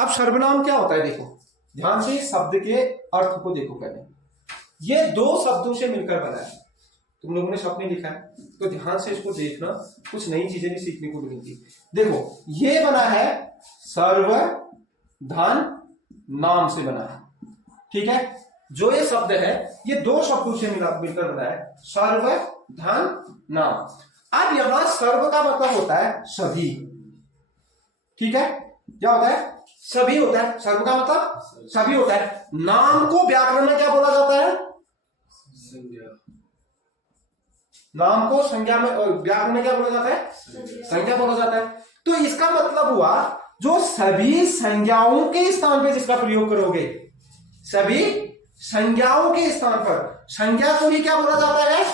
अब सर्वनाम क्या होता है, देखो ध्यान से शब्द के अर्थ को देखो। पहले ये दो शब्दों से मिलकर बना है, तुम लोगों ने शब्द नहीं लिखा है तो ध्यान से इसको देखना, कुछ नई चीजें भी सीखने को मिलेंगी। देखो ये बना है सर्व धन नाम से बना है, ठीक है। जो ये शब्द है ये दो शब्दों से मिलकर बना है, सर्व धन नाम। अब यहां सर्व का मतलब होता है सभी, ठीक है। क्या होता है, सभी होता है, सर्व का मतलब सभी होता है। नाम को व्याकरण में क्या बोला जाता है, नाम को संज्ञा में, व्याकरण में क्या बोला जाता है, संज्ञा बोला जाता है। तो इसका मतलब हुआ जो सभी संज्ञाओं के स्थान पर जिसका प्रयोग करोगे, सभी संज्ञाओं के स्थान पर, संज्ञा को ही क्या बोला जाता है,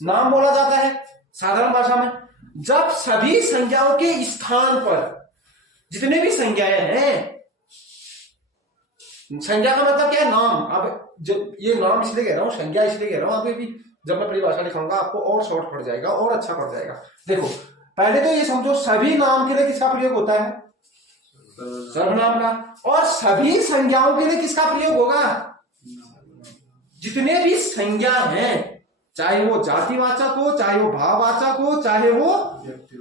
नाम बोला जाता है साधारण भाषा में। जब सभी संज्ञाओं के स्थान पर जितने भी संज्ञाएं हैं, संज्ञा का मतलब क्या है, नाम। अब जो ये नाम इसलिए कह रहा हूं, संज्ञा इसलिए कह रहा हूं, अभी भी जब मैं परिभाषा लिखाऊंगा आपको और शॉर्ट पड़ जाएगा और अच्छा पड़ जाएगा। देखो पहले तो ये समझो सभी नाम के लिए किसका प्रयोग होता है, सर्वनाम का। और सभी संज्ञाओं के लिए किसका प्रयोग होगा, जितने भी संज्ञा हैं, चाहे वो जातिवाचक हो, चाहे वो भाववाचक हो, चाहे वो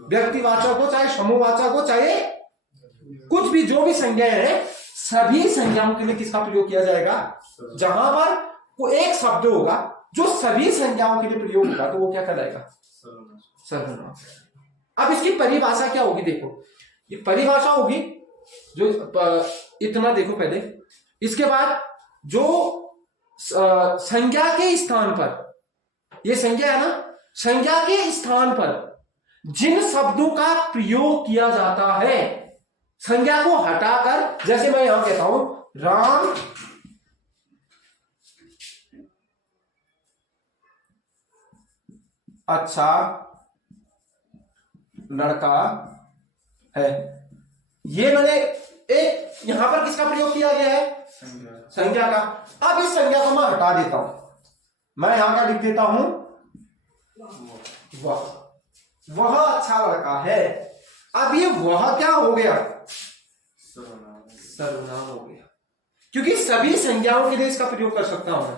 व्यक्तिवाचक हो, चाहे समूहवाचक हो, चाहे कुछ भी, जो भी संज्ञाएं हैं, सभी संज्ञाओं के लिए किसका प्रयोग किया जाएगा। जहां पर वो एक शब्द होगा जो सभी संज्ञाओं के लिए प्रयोग होगा तो वो क्या कहलाएगा, सर्वनाम। अब इसकी परिभाषा क्या होगी, देखो ये परिभाषा होगी जो इतना देखो पहले, इसके बाद जो संज्ञा के स्थान पर, ये संज्ञा है ना, संज्ञा के स्थान पर जिन शब्दों का प्रयोग किया जाता है, संज्ञा को हटाकर, जैसे मैं यहां कहता हूं राम अच्छा लड़का है, ये मैंने एक यहां पर किसका प्रयोग किया गया है, संज्ञा का। अब इस संज्ञा को मैं हटा देता हूं, मैं यहां का लिख देता हूं वह अच्छा लड़का है। अब ये वह क्या हो गया, सर्वनाम हो गया, क्योंकि सभी संज्ञाओं के लिए इसका प्रयोग कर सकता हूं मैं,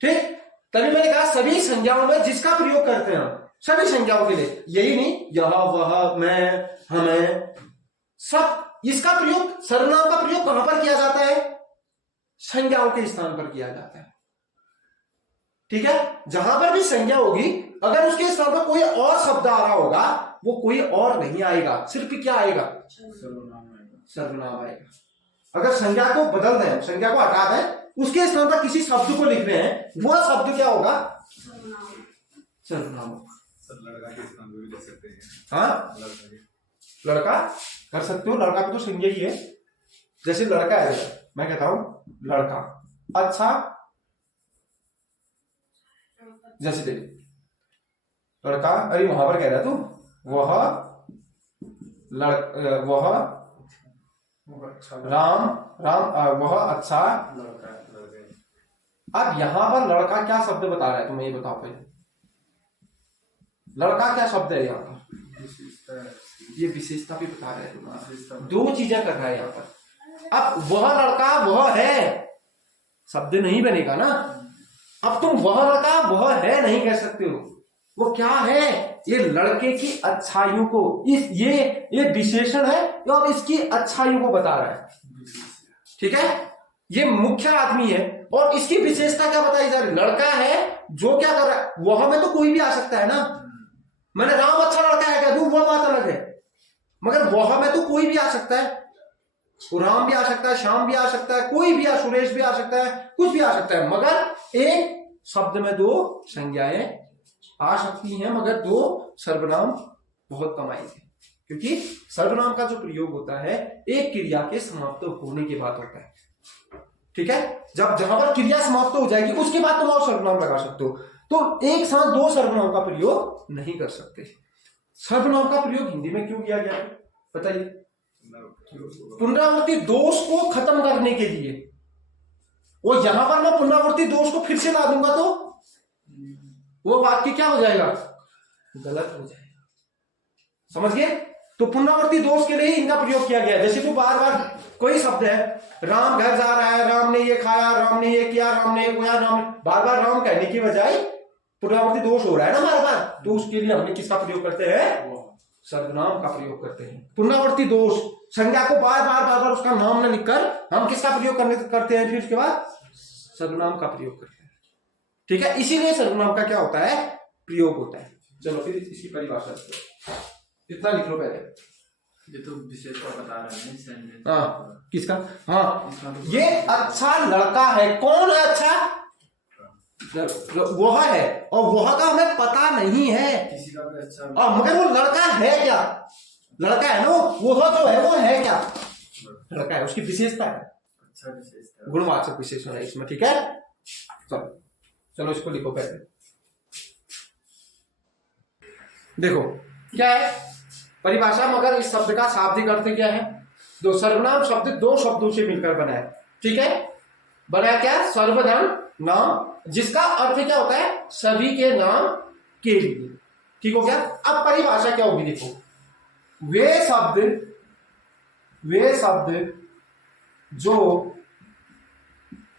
ठीक। तभी मैंने कहा सभी संज्ञाओं में जिसका प्रयोग करते हैं, सभी संज्ञाओं के लिए, यही नहीं यह वह मैं हमें, सब इसका प्रयोग, सर्वनाम का प्रयोग कहां पर किया जाता है, संज्ञाओं के स्थान पर किया जाता है, ठीक है। जहां पर भी संज्ञा होगी, अगर उसके स्थान पर कोई और शब्द आ रहा होगा, वो कोई और नहीं आएगा, सिर्फ क्या आएगा, सर्वनाम आएगा। अगर संज्ञा को बदल दें, संज्ञा को हटा दें, उसके स्थान पर किसी शब्द को लिख रहे हैं, वह शब्द क्या होगा, सर्वनाम होगा। लड़का के स्थान पर भी लिख सकते हैं, हाँ लड़का कर सकते हो, लड़का भी तो संज्ञा ही है। जैसे लड़का है, मैं कहता हूं लड़का अच्छा, जैसे देखो लड़का, अरे वहां पर कह रहा तू वह वह राम वह अच्छा लड़का। अब यहां पर लड़का क्या शब्द बता रहा है, तुम्हें ये बताओ पहले, लड़का क्या शब्द है यहाँ पर, ये विशेषता भी बता रहा है तुम्हारा, दो चीजें कर रहा है यहाँ पर। अब वह लड़का वह है शब्द नहीं बनेगा ना, अब तुम वह लड़का वह है नहीं कह सकते हो, वो क्या है, ये लड़के की अच्छाइयों को, इस ये विशेषण है और इसकी अच्छाइयों को बता रहा है, ठीक है। ये मुख्य आदमी है और इसकी विशेषता क्या बताई जा रही, लड़का है जो क्या कर रहा है, वह में तो कोई भी आ सकता है ना, मैंने राम अच्छा लड़का है क्या दूं, वह बात अलग है, मगर वह में तो कोई भी आ सकता है, राम भी आ सकता है, श्याम भी आ सकता है, कोई भी सुरेश भी आ सकता है, कुछ भी आ सकता है, मगर एक शब्द में दो संज्ञाएं आ सकती हैं, मगर दो सर्वनाम बहुत कम आएंगे, क्योंकि सर्वनाम का जो प्रयोग होता है एक क्रिया के समाप्त होने के बाद होता है, ठीक है। जब जहां पर क्रिया समाप्त हो जाएगी उसके बाद तुम और सर्वनाम लगा सकते हो, तो एक साथ दो सर्वनाम का प्रयोग नहीं कर सकते। सर्वनाम का प्रयोग हिंदी में क्यों किया गया है बताइए, पुनरावृत्ति दोष को खत्म करने के लिए। वो यहां पर मैं पुनरावृत्ति दोष को फिर से ला दूंगा तो वो वाक्य क्या हो जाएगा, गलत हो जाएगा, समझ गए। तो पुनरावर्ती दोष के लिए ही इनका प्रयोग किया गया है। जैसे तो बार बार कोई शब्द है, राम घर जा रहा है, राम ने ये खाया, राम ने ये किया, राम ने ये किया, राम, बार बार राम कहने की बजाय पुनरावर्ती दोष हो रहा है ना बार बार, तो उसके लिए हमने किसका प्रयोग करते हैं? सर्वनाम का प्रयोग करते हैं। पुनरावर्ती दोष, संज्ञा को बार बार उसका नाम न लिखकर हम किसका प्रयोग करते हैं? फिर उसके बाद सर्वनाम का प्रयोग करते हैं। ठीक है, इसीलिए सर्वनाम का क्या होता है? प्रयोग होता है। चलो फिर इसकी परिभाषा इतना लिख लो पहले। ये तो विशेषता बता रहे हैं। हाँ, किसका? हाँ, ये अच्छा लड़का है। कौन है अच्छा? वह है, और वह का हमें पता नहीं है किसी का भी अच्छा, और मगर वो लड़का है क्या? लड़का है ना वो जो है वो है क्या? लड़का है, उसकी विशेषता है, अच्छा विशेषता, गुणवाचक विशेषण है इसमें। ठीक है, चलो इसको लिखो पहले। देखो क्या है परिभाषा, मगर इस शब्द का शाब्दिक अर्थ क्या है? दो सर्वनाम शब्द दो शब्दों से मिलकर बना है। ठीक है, बना क्या? सर्वनाम नाम, जिसका अर्थ क्या होता है? सभी के नाम के लिए। ठीक हो गया। अब परिभाषा क्या होगी देखो, वे शब्द जो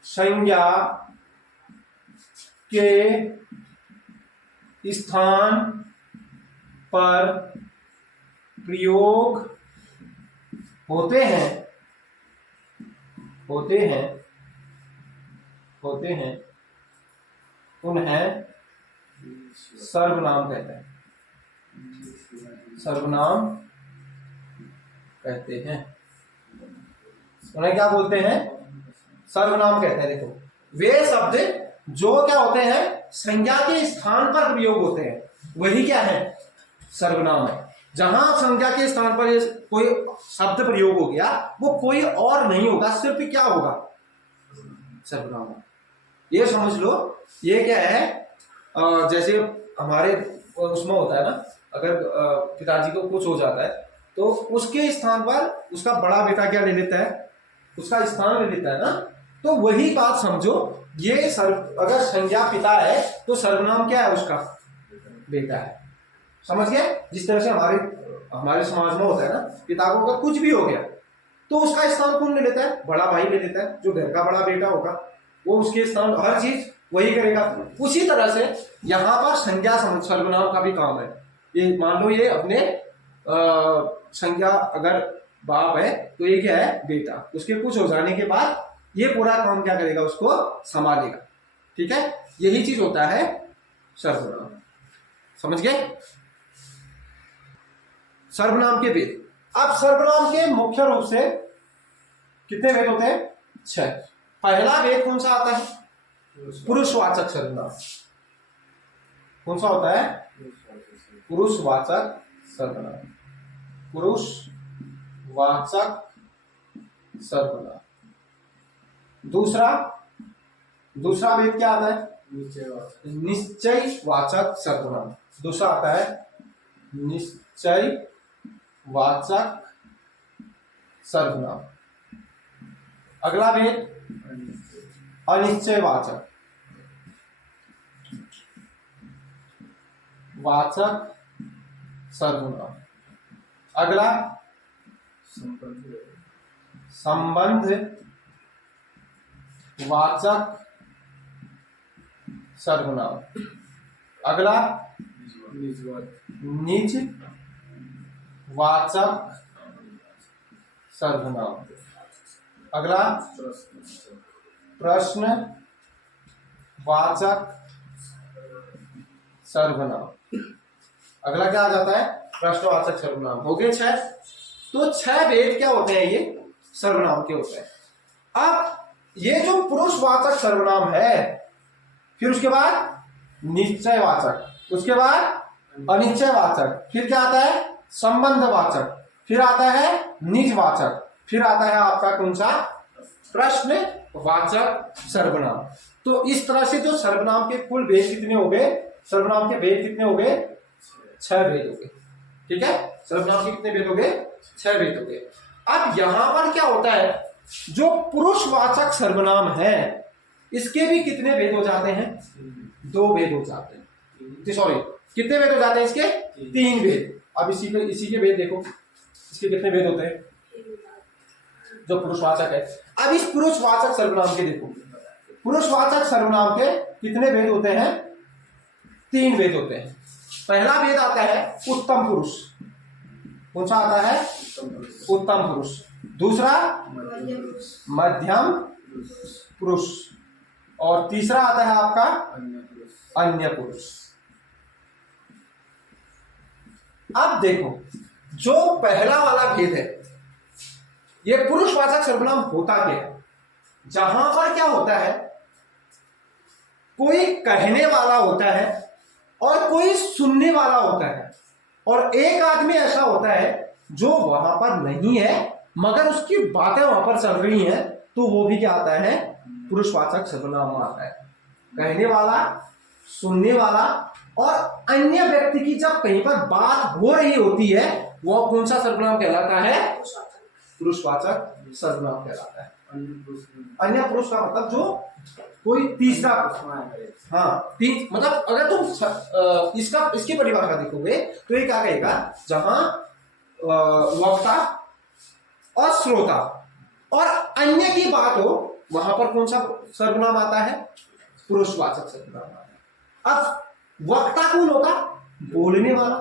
संज्ञा के स्थान पर प्रयोग होते हैं उन्हें सर्वनाम कहते हैं। सर्वनाम कहते हैं, उन्हें क्या बोलते हैं? सर्वनाम कहते हैं। देखो, वे शब्द जो क्या होते हैं? संज्ञा के स्थान पर प्रयोग होते हैं, वही क्या है? सर्वनाम है। जहां संज्ञा के स्थान पर कोई शब्द प्रयोग हो गया, वो कोई और नहीं होगा, सिर्फ क्या होगा? सर्वनाम। ये समझ लो, ये क्या है? जैसे हमारे उसमें होता है ना, अगर पिताजी को कुछ हो जाता है तो उसके स्थान पर उसका बड़ा बेटा क्या ले लेता है? उसका स्थान ले लेता है ना। तो वही बात समझो, ये अगर संज्ञा पिता है तो सर्वनाम क्या है? उसका बेटा है। समझ गए? जिस तरह से हमारे समाज में होता है ना, पिता को अगर कुछ भी हो गया तो उसका स्थान कौन ले लेता है? बड़ा भाई ले लेता है। जो घर का बड़ा बेटा होगा वो उसके स्थान हर चीज वही करेगा। उसी तरह से यहाँ पर संज्ञा सर्वनाम का भी काम है। ये मान लो, ये अपने संज्ञा अगर बाप है तो ये क्या है? बेटा। उसके कुछ हो जाने के बाद ये पूरा काम क्या करेगा? उसको संभालेगा। ठीक है, यही चीज होता है सर्वनाम। समझ गए? सर्वनाम के भेद। अब सर्वनाम के मुख्य रूप से कितने भेद होते हैं? 6। पहला भेद कौन सा आता है? पुरुषवाचक सर्वनाम। कौन सा होता है? पुरुषवाचक सर्वनाम। पुरुषवाचक सर्वनाम। दूसरा भेद क्या आता है? निश्चयवाचक सर्वनाम। दूसरा आता है निश्चयवाचक सर्वनाम। अगला भेद अनिश्चयवाचक सर्वनाम। अगला संबंधवाचक सर्वनाम। अगला निजवाचक सर्वनाम। अगला प्रश्नवाचक सर्वनाम। अगला क्या आ जाता है? प्रश्नवाचक सर्वनाम। हो गए 6। तो 6 भेद क्या होते हैं? ये सर्वनाम के होते हैं। अब ये जो पुरुषवाचक सर्वनाम है, फिर उसके बाद निश्चयवाचक, उसके बाद अनिश्चयवाचक, फिर क्या आता है? संबंधवाचक, फिर आता है निजवाचक, फिर आता है आपका कौन सा? प्रश्नवाचक सर्वनाम। तो इस तरह से जो सर्वनाम के कुल भेद कितने हो गए? सर्वनाम के भेद कितने हो गए? 6 भेद हो गए। ठीक है, सर्वनाम के कितने भेद हो गए? 6 भेद हो गए। अब यहां पर क्या होता है? जो पुरुषवाचक सर्वनाम है इसके भी कितने भेद हो जाते हैं? 2 भेद हो जाते हैं। सॉरी, कितने भेद हो जाते हैं इसके? 3 भेद। अब इसी के भेद देखो। इसके कितने भेद होते हैं? जो पुरुषवाचक है। अब इस पुरुषवाचक सर्वनाम के देखो, पुरुषवाचक सर्वनाम के कितने भेद होते हैं? 3 भेद होते हैं। पहला भेद आता है उत्तम पुरुष। कौन सा आता है? उत्तम पुरुष। दूसरा मध्यम पुरुष, और तीसरा आता है आपका अन्य पुरुष। अब देखो, जो पहला वाला भेद है, ये पुरुषवाचक सर्वनाम होता क्या है? जहां पर क्या होता है, कोई कहने वाला होता है और कोई सुनने वाला होता है, और एक आदमी ऐसा होता है जो वहां पर नहीं है मगर उसकी बातें वहां पर चल रही हैं, तो वो भी क्या आता है? पुरुषवाचक सर्वनाम आता है। कहने वाला, सुनने वाला और अन्य व्यक्ति की जब कहीं पर बात हो रही होती है, वह कौन सा सर्वनाम कहलाता है? पुरुषवाचक सर्वनाम कहलाता है। अन्य पुरुष का मतलब जो कोई तीसरा, हाँ मतलब अगर तुम इसकी परिभाषा देखोगे तो ये क्या कहेगा? जहां वक्ता और श्रोता और अन्य की बात हो, वहां पर कौन सा सर्वनाम आता है? पुरुषवाचक सर्वनाम आता है। अब वक्ता कौन होगा? बोलने वाला।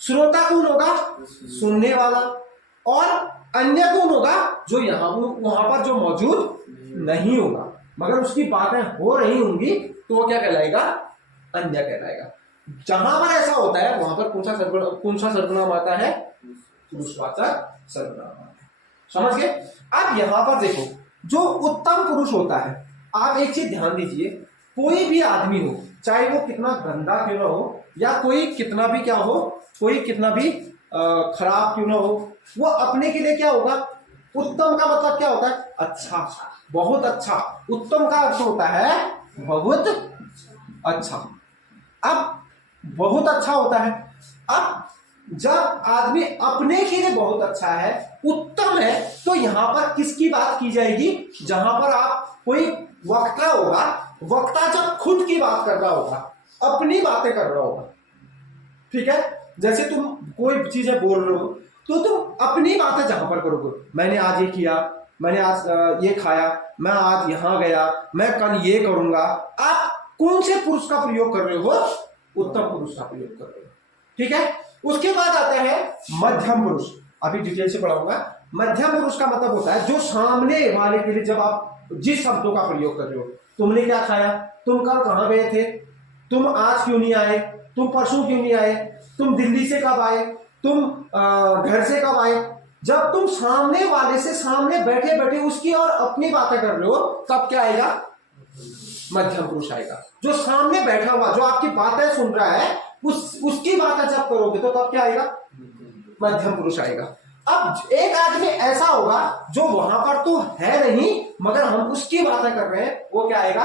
श्रोता कौन होगा? सुनने वाला। और अन्य कौन होगा? जो वहां पर जो मौजूद नहीं होगा मगर उसकी बातें हो रही होंगी, तो वो क्या कहलाएगा? अन्य कहलाएगा। जहां पर ऐसा होता है वहां पर कौन सा सर्वनाम आता है? पुरुषवाचक सर्वनाम आता है। समझ गए? अब यहां पर देखो, जो उत्तम पुरुष होता है, आप एक चीज ध्यान दीजिए, कोई भी आदमी हो, चाहे वो कितना गंदा क्यों ना हो, या कोई कितना भी क्या हो, कोई कितना भी खराब क्यों ना हो, वो अपने के लिए क्या होगा? उत्तम का मतलब क्या होता है? अच्छा, बहुत अच्छा। उत्तम का अर्थ होता है बहुत अच्छा। अब बहुत अच्छा होता है। अब जब आदमी अपने के लिए बहुत अच्छा है, उत्तम है, तो यहां पर किसकी बात की जाएगी? जहां पर आप कोई वक्ता होगा, वक्ता जब खुद की बात कर रहा होगा, अपनी बातें कर रहा होगा, ठीक है? जैसे तुम कोई चीजें बोल रहे हो तो तुम अपनी बातें जहां पर करोगे, मैंने आज ये किया, मैंने आज ये खाया, मैं आज यहां गया, मैं कल ये करूंगा, आप कौन से पुरुष का प्रयोग कर रहे हो? उत्तम पुरुष का प्रयोग कर रहे हो, ठीक है? उसके बाद आता है मध्यम पुरुष। अभी डिटेल से पढ़ाऊंगा। मध्यम पुरुष का मतलब होता है जो सामने वाले के लिए, जब आप जिस शब्दों का प्रयोग कर रहे हो, तुमने क्या खाया, तुम कल कहां गए थे, तुम आज क्यों नहीं आए, तुम परसों क्यों नहीं आए, तुम दिल्ली से कब आए, तुम घर से कब आए, जब तुम सामने वाले से सामने बैठे बैठे उसकी और अपनी बातें कर रहे हो, तब क्या आएगा? मध्यम पुरुष आएगा। जो सामने बैठा हुआ, जो आपकी बातें सुन रहा है, उसकी बातें जब करोगे तो तब क्या आएगा? मध्यम पुरुष आएगा। अब एक आदमी ऐसा होगा जो वहां पर तो है नहीं मगर हम उसकी बातें कर रहे हैं, वो क्या आएगा?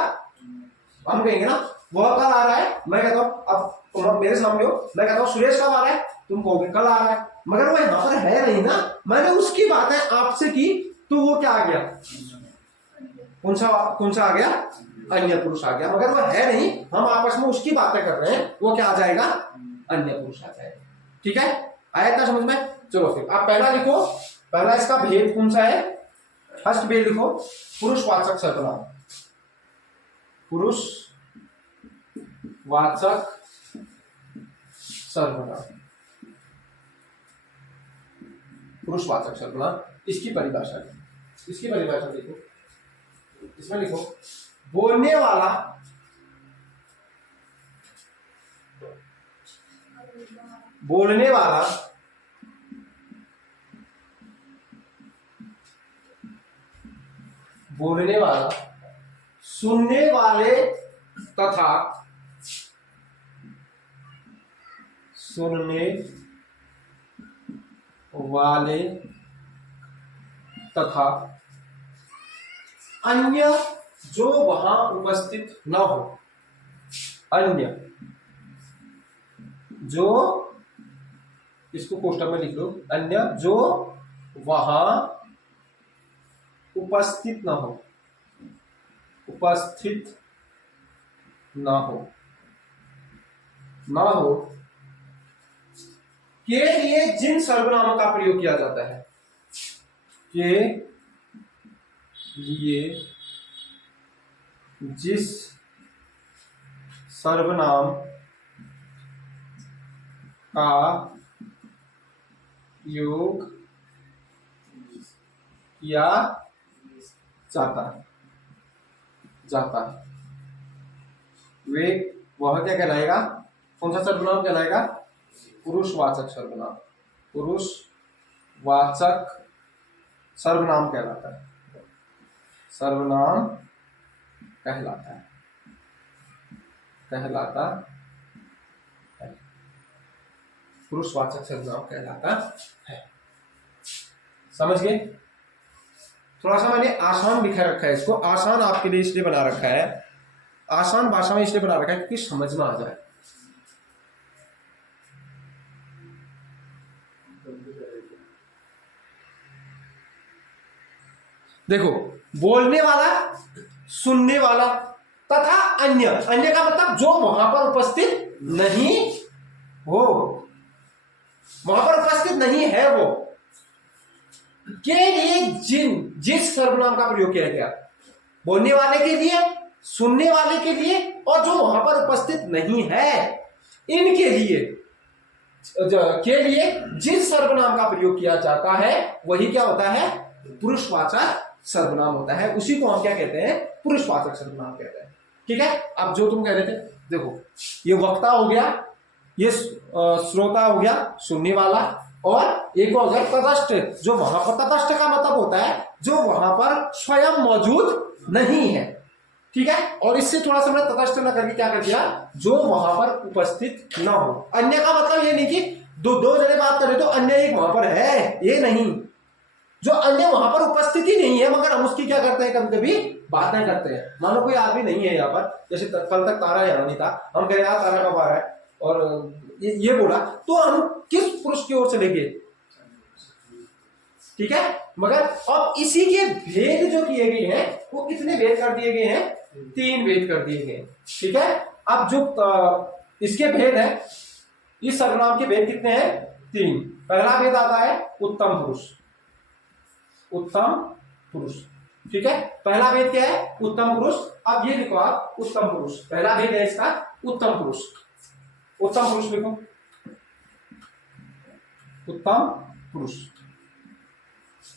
हम कहेंगे ना, वह कल आ रहा है, मैं कहता हूं अब तुम मेरे सामने हो, मैं कहता हूं सुरेश कब आ रहा है, तुम कहोगे कल आ रहा है, मगर वो यहां पर है नहीं ना, मैंने उसकी बातें आपसे की, तो वो क्या आ गया? कौन सा आ गया? अन्य पुरुष आ गया। मगर वो है नहीं, हम आपस में उसकी बातें कर रहे हैं, वो क्या आ जाएगा? अन्य पुरुष आ जाएगा। ठीक है? आया था समझ में? चलो फिर आप पहला लिखो। पहला इसका भेद कौन सा है? फर्स्ट भेद लिखो, पुरुषवाचक सर्वनाम। पुरुषवाचक सर्वनाम, पुरुषवाचक सर्वनाम, इसकी परिभाषा देखो। इसमें लिखो, बोलने वाला, सुनने वाले तथा अन्य जो वहां उपस्थित न हो, अन्य जो, इसको कोष्टक में लिख लो, अन्य जो वहां उपस्थित न हो, के लिए जिन सर्वनामों का प्रयोग किया जाता है, के लिए जिस सर्वनाम का प्रयोग किया जाता है वे वह क्या कहलाएगा, कौन सा सर्वनाम कहलाएगा, पुरुषवाचक सर्वनाम, पुरुषवाचक सर्वनाम कहलाता है, सर्वनाम कहलाता है, पुरुषवाचक सर्वनाम कहलाता है। समझ गए? थोड़ा सा मैंने आसान लिखा रखा है, इसको आसान आपके लिए इसलिए बना रखा है, आसान भाषा में इसलिए बना रखा है क्योंकि समझ में आ जाए। देखो, बोलने वाला, सुनने वाला तथा अन्य, अन्य का मतलब जो वहां पर उपस्थित नहीं हो, वहां पर उपस्थित नहीं है वो, के लिए जिस सर्वनाम का प्रयोग किया गया, बोलने वाले के लिए, सुनने वाले के लिए और जो वहां पर उपस्थित नहीं है इनके लिए, के लिए जिस सर्वनाम का प्रयोग किया जाता है वही क्या होता है, पुरुषवाचक सर्वनाम होता है। उसी को हम क्या कहते हैं, पुरुषवाचक सर्वनाम कहते हैं। ठीक है? अब जो तुम कह रहे थे, देखो ये वक्ता हो गया, ये श्रोता हो गया, सुनने वाला, और एक हो गया तटस्थ, जो वहां पर, तटस्थ का मतलब होता है जो वहां पर स्वयं मौजूद नहीं है। ठीक है? और इससे थोड़ा सा मैंने तटस्थ न करके क्या कर दिया, जो वहां पर उपस्थित न हो। अन्य का मतलब ये नहीं कि दो जने बात कर रहे तो अन्य एक वहां पर है, ये नहीं, जो अन्य वहां पर उपस्थित ही नहीं है मगर हम उसकी क्या करते हैं, कभी कभी बातें करते हैं। मानो कोई आदमी नहीं है यहाँ पर, जैसे कल तक तारा यहाँ नहीं था, हम कह रहे हैं तारा कब आ रहा है और ये बोला, तो हम किस पुरुष की ओर से लेंगे? ठीक है? मगर अब इसी के भेद जो किए गए हैं वो कितने भेद कर दिए गए हैं, 3 भेद कर दिए गए। ठीक है? अब जो इसके भेद है, इस सर्वनाम के भेद कितने हैं, 3। पहला भेद आता है उत्तम पुरुष, उत्तम पुरुष। ठीक है? पहला भेद क्या है, उत्तम पुरुष। अब ये लिखो आप, उत्तम पुरुष पहला भेद है इसका, उत्तम पुरुष। उत्तम पुरुष लिखो, उत्तम पुरुष,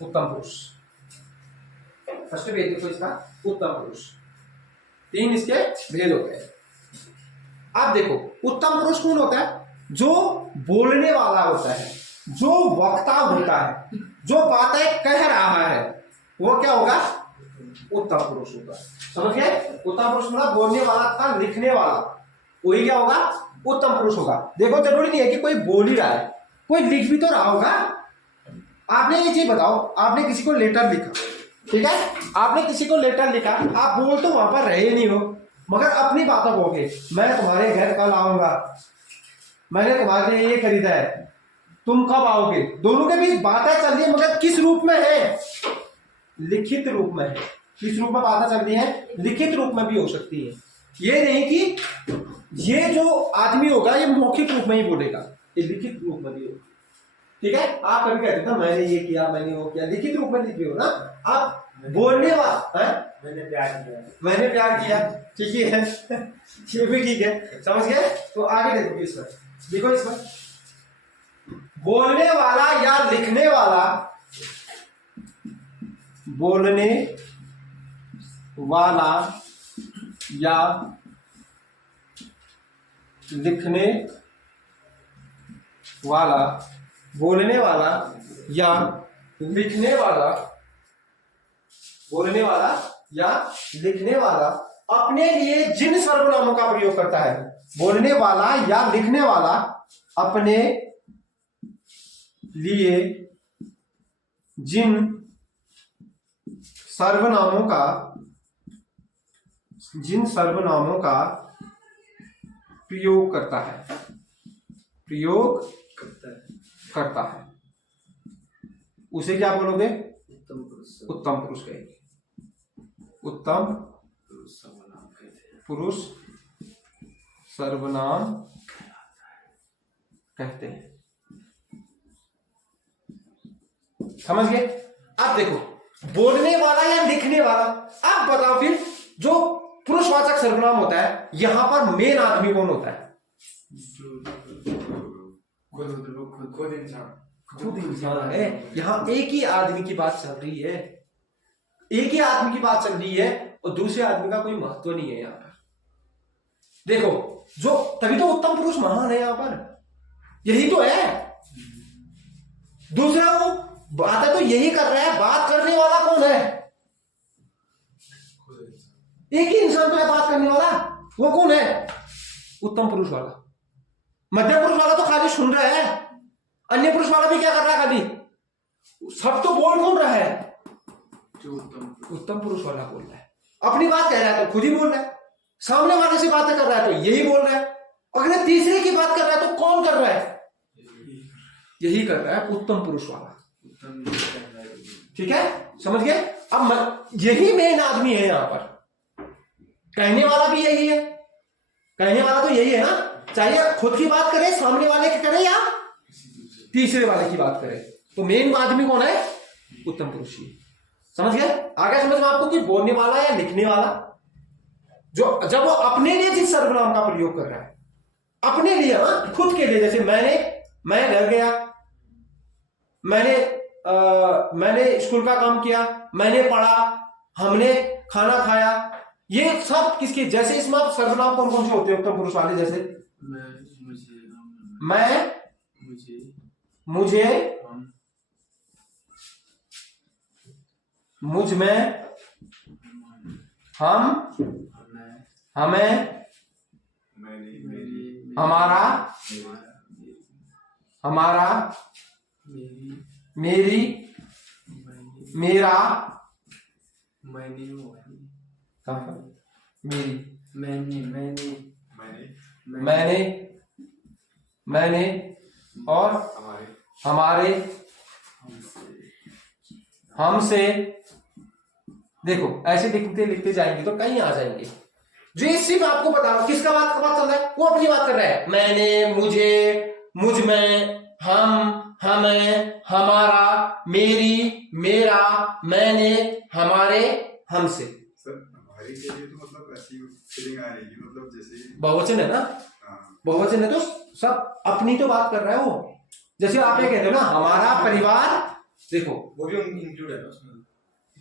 उत्तम पुरुष। फर्स्ट भेद देखो इसका, उत्तम पुरुष। 3 इसके भेद होते हैं। अब देखो, उत्तम पुरुष कौन होता है, जो बोलने वाला होता है, जो वक्ता होता है, जो बातें कह रहा है, वो क्या होगा, उत्तम पुरुष होगा। समझ गए? उत्तम पुरुष मतलब बोलने वाला था, लिखने वाला, वही क्या होगा, उत्तम पुरुष होगा। देखो, जरूरी नहीं है कि कोई बोल ही रहा है, कोई लिख भी तो रहा होगा। आपने ये चीज बताओ, आपने किसी को लेटर लिखा, ठीक है, आपने किसी को लेटर लिखा, आप बोल तो वहां पर रहे नहीं हो, मगर अपनी बातों कहोगे, मैं तुम्हारे घर कल आऊंगा, मैंने तुम्हारे लिए ये खरीदा है, तुम कब आओगे। दोनों के बीच बातें चल रही है, मगर किस रूप में है, लिखित रूप में है। किस रूप में बातें चल रही है, लिखित रूप में भी हो सकती है। ये नहीं कि ये जो आदमी होगा ये मौखिक रूप में ही बोलेगा, ये लिखित रूप में भी होगा। ठीक है? आप कभी कहते थे मैंने ये किया, मैंने वो किया, लिखित रूप में लिखे हो ना आप। बोलने वाला है, मैंने प्यार किया, ठीक है, ये भी ठीक है। समझ गए? तो आगे देखो इसमें, देखो इसमें, बोलने वाला या लिखने वाला, बोलने वाला या लिखने वाला, बोलने वाला या लिखने वाला, बोलने वाला या लिखने वाला अपने लिए जिन सर्वनामों का प्रयोग करता है, बोलने वाला या लिखने वाला अपने लिए जिन सर्वनामों का प्रयोग करता है, प्रयोग करता है, उसे क्या बोलोगे, उत्तम पुरुष कहेंगे। उत्तम पुरुष सर्वनाम कहते हैं। समझ गए? अब देखो, बोलने वाला या लिखने वाला, अब बताओ फिर जो पुरुषवाचक सर्वनाम होता है यहां पर मेन आदमी कौन होता है? खुद इंसान। खुद इंसान है। यहां एक ही आदमी की बात चल रही है, एक ही आदमी की बात चल रही है और दूसरे आदमी का कोई महत्व नहीं है यहां पर। देखो, जो तभी तो उत्तम पुरुष महान है यहां पर, यही तो है। दूसरा वो बातें तो यही कर रहा है, बात करने वाला कौन है? एक ही इंसान तो है बात करने वाला, वो कौन है? उत्तम पुरुष वाला। मध्यम पुरुष वाला तो खाली सुन रहा है, अन्य पुरुष वाला भी क्या कर रहा है? खाली सब तो बोल कौन रहा है? जो उत्तम पुरुष वाला बोल रहा है। अपनी बात कह रहा है तो खुद ही बोल रहा है, सामने वाले से बातें कर रहा है तो यही बोल रहा है, अगर तीसरे की बात कर रहा है तो कौन कर रहा है? यही कर रहा है उत्तम पुरुष वाला। ठीक है, समझ गए? अब यही मेन आदमी है यहां पर। कहने वाला भी यही है, कहने वाला तो यही है ना, चाहे खुद की बात करे, सामने वाले की करे या तीसरे वाले की बात करे, तो मेन आदमी कौन है? उत्तम पुरुष ही। समझ गए? आगे समझ में आपको कि बोलने वाला या लिखने वाला, जो जब वो अपने लिए जिस सर्वनाम का प्रयोग कर रहा है, अपने लिए, हाँ, खुद के लिए, जैसे मैं घर गया, मैंने स्कूल का काम किया, मैंने पढ़ा, हमने खाना खाया, ये सब किसके? जैसे इसमें आप सर्वनाम कौन कौन से होते हैं उत्तम पुरुष वाले? जैसे मैं, मुझे, मुझ में, हम, हमें, हमारा, हमारा, मेरी, मेरा, मेरी, मैंने और हमारे, हमसे। देखो, ऐसे लिखते लिखते जाएंगे तो कहीं आ जाएंगे। जो इसी में आपको बता रहा हूं, किसका बात चल रहा है? वो अपनी बात कर रहा है। मैंने, मुझे, मुझ में, हम, हमें, हमारा, मेरी, मेरा, मैंने, हमारे, हमसे। हमारी के लिए तो मतलब ऐसी फीलिंग आ रही है, मतलब जैसे बहुवचन है ना, बहुवचन है तो सब अपनी तो बात कर रहा है वो। जैसे आप ये कहते हो ना, हमारा परिवार, देखो वो भी इंक्लूड है ना उसमें।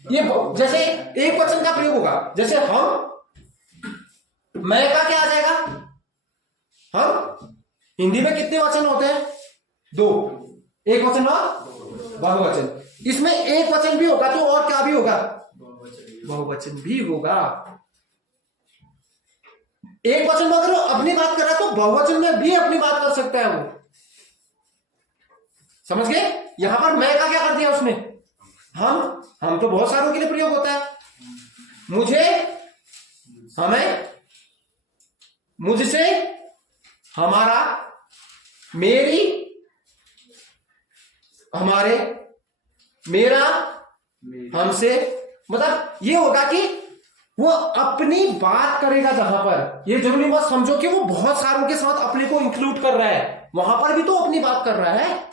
ये जैसे एक वचन का प्रयोग होगा, जैसे हम, मैं का क्या आ जाएगा? हम हिंदी में कितने वचन होते हैं? 2, एक वचन और बहुवचन। इसमें एक वचन भी होगा तो और क्या भी होगा? बहुवचन भी होगा। एक वचन में अगर वो अपनी बात कर रहा है तो बहुवचन में भी अपनी बात कर सकता है वो। समझ गए? यहां पर मैं का क्या कर दिया उसने? हम तो बहुत सारों के लिए प्रयोग होता है। मुझे, हमें, मुझसे, हमारा, मेरी, हमारे, मेरा, हमसे। मतलब ये होगा कि वो अपनी बात करेगा जहां पर, ये जरूरी मत समझो कि वो बहुत सारों के साथ अपने को इंक्लूड कर रहा है, वहां पर भी तो अपनी बात कर रहा है।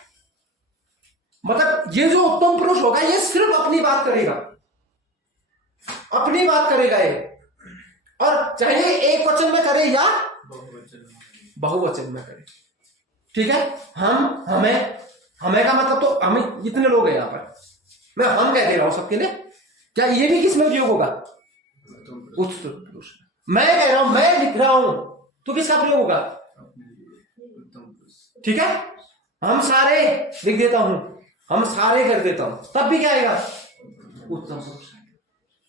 मतलब ये जो उत्तम पुरुष होगा ये सिर्फ अपनी बात करेगा, अपनी बात करेगा ये, और चाहे एक वचन में करे या बहुवचन में करे। ठीक है? हम, हमें का मतलब तो हमें इतने लोग हैं यहां पर, मैं हम कह दे रहा हूं सबके लिए, क्या ये भी किसमें प्रयोग होगा? उत्तम पुरुष। मैं कह रहा हूं, मैं लिख रहा हूं तो किसका प्रयोग होगा? ठीक है? हम सारे लिख देता हूं, हम सारे कर देता हूं, तब भी क्या आएगा? उत्तम पुरुष।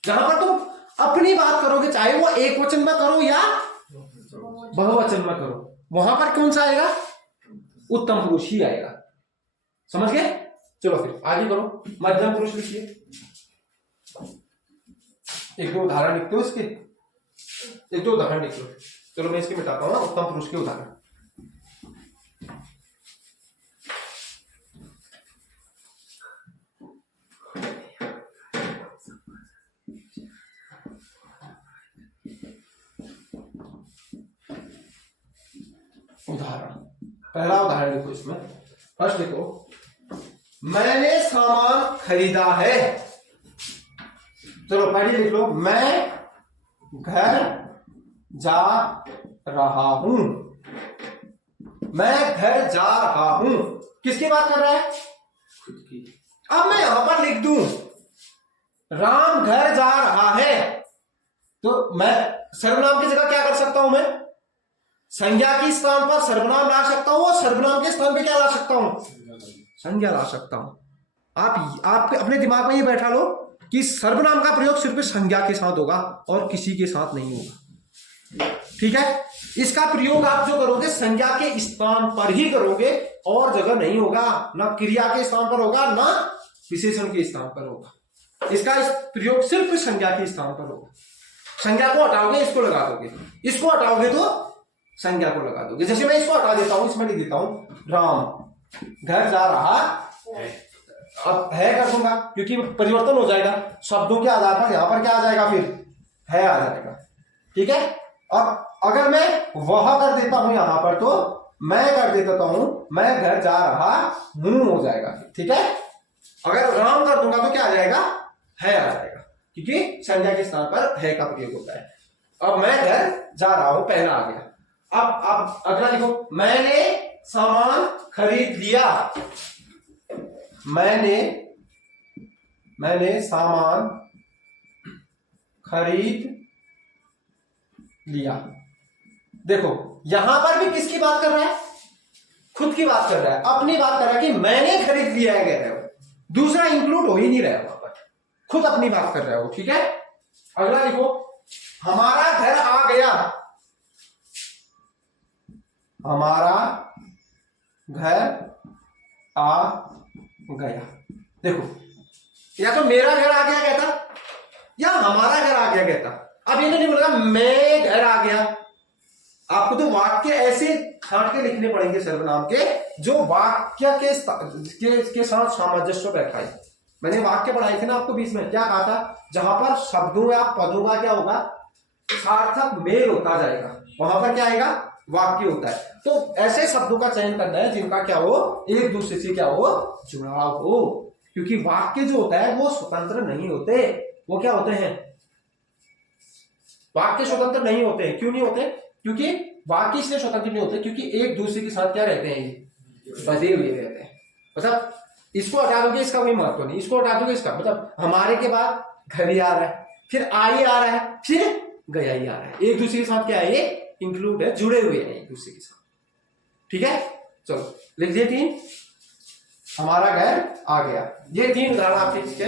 जहां पर तुम अपनी बात करोगे, चाहे वो एक वचन में करो या बहुवचन में करो, वहां पर कौन सा आएगा? उत्तम पुरुष ही आएगा। समझ गए? चलो फिर आगे करो, मध्यम पुरुष लिखिए। एक दो उदाहरण लिखते हो इसके, एक दो उदाहरण लिख लो। चलो मैं इसके मिटाता हूं ना, उत्तम पुरुष के उदाहरण। उदाहरण, पहला उदाहरण लिखो इसमें। फर्स्ट लिखो, मैंने सामान खरीदा है। चलो पहले लिख लो, मैं घर जा रहा हूं। मैं घर जा रहा हूं, किसकी बात कर रहा है? खुद की। अब मैं यहां पर लिख दूं राम घर जा रहा है, तो मैं सर्वनाम की जगह क्या कर सकता हूं? मैं संज्ञा के स्थान पर सर्वनाम ला सकता हूं और सर्वनाम के स्थान पे क्या ला सकता हूं? संज्ञा ला सकता हूं। आप अपने दिमाग में ये बैठा लो कि सर्वनाम का प्रयोग सिर्फ संज्ञा के साथ होगा और किसी के साथ नहीं होगा। ठीक है, इसका प्रयोग आप जो करोगे संज्ञा के स्थान पर ही करोगे और जगह नहीं होगा, ना क्रिया के स्थान पर होगा ना विशेषण के स्थान पर होगा। इसका प्रयोग सिर्फ संज्ञा के स्थान पर होगा। संज्ञा को हटाओगे इसको लगा दोगे, इसको हटाओगे तो संज्ञा को लगा दोगे। जैसे मैं इसको हटा देता हूं, इसमें लिख देता हूं राम घर जा रहा है, अब है कर दूंगा क्योंकि परिवर्तन हो जाएगा शब्दों के आधार पर। यहां पर क्या आ जाएगा? फिर है आ जाएगा। ठीक है, अब अगर मैं वह कर देता हूं यहां पर तो मैं कर देता हूं मैं घर जा रहा हूं हो जाएगा। ठीक है, अगर राम कर दूंगा तो क्या आ जाएगा? है आ जाएगा, क्योंकि संज्ञा के स्थान पर है का प्रयोग होता है। अब मैं घर जा रहा हूं पहला आ गया। अब अगला लिखो, मैंने सामान खरीद लिया। मैंने सामान खरीद लिया। देखो यहां पर भी किसकी बात कर रहा है? खुद की बात कर रहा है, अपनी बात कर रहा है कि मैंने खरीद लिया है कह रहे हो, दूसरा इंक्लूड हो ही नहीं रहा है वहां पर, खुद अपनी बात कर रहे हो। ठीक है, अगला लिखो, हमारा घर आ गया। हमारा घर आ गया। देखो या तो मेरा घर आ गया कहता या हमारा घर आ गया कहता। अब इन्होंने नहीं बोला मैं घर आ गया। आपको तो वाक्य ऐसे छांट के लिखने पड़ेंगे सर्वनाम के जो वाक्य के साथ सामंजस्य बैठाए। मैंने वाक्य पढ़ाए थे ना आपको बीच में, क्या कहा था? जहां पर शब्दों या पदों का क्या होगा? सार्थक मेल होता जाएगा, वहां पर क्या आएगा? वाक्य होता है। तो ऐसे शब्दों का चयन करना है जिनका क्या हो? एक दूसरे से क्या हो? जुड़ाव हो। क्योंकि वाक्य जो होता है वो स्वतंत्र नहीं होते, वो क्या होते हैं? वाक्य स्वतंत्र नहीं होते। क्यों नहीं होते? क्योंकि वाक्य इसलिए स्वतंत्र नहीं होते क्योंकि एक दूसरे के साथ क्या रहते हैं? ये बधे हुए रहते हैं। मतलब इसको हटा दोगे इसका कोई महत्व नहीं, इसको हटा दोगे इसका मतलब हमारे के बाद घर ही आ रहा है, फिर आई आ रहा है, फिर गया ही आ रहा है। एक दूसरे के साथ क्या है? ये इंक्लूड है, जुड़े हुए हैं एक दूसरे के साथ। ठीक है, चलो लिख दिए 3। हमारा घर आ गया। ये 3 उदाहरण आपके इसके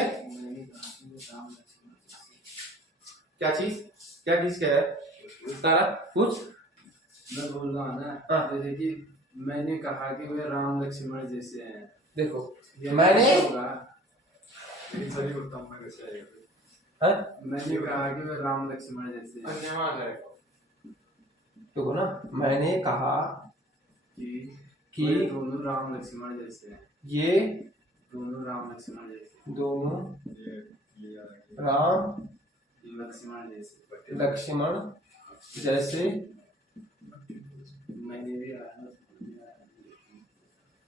क्या चीज क्या है? तारा कुछ मैं बोल रहा हूँ ना, जैसे कि मैंने कहा कि वे राम लक्ष्मण जैसे हैं। देखो मैंने कहा कि वे राम लक्ष्मण जैसे हैं। देखो ना, मैंने कहा कि वे दोनों राम लक्ष्मण जैसे हैं। ये दोनों राम लक्ष्मण जैसे, दोनों राम लक्ष्मण जैसे। मैंने भी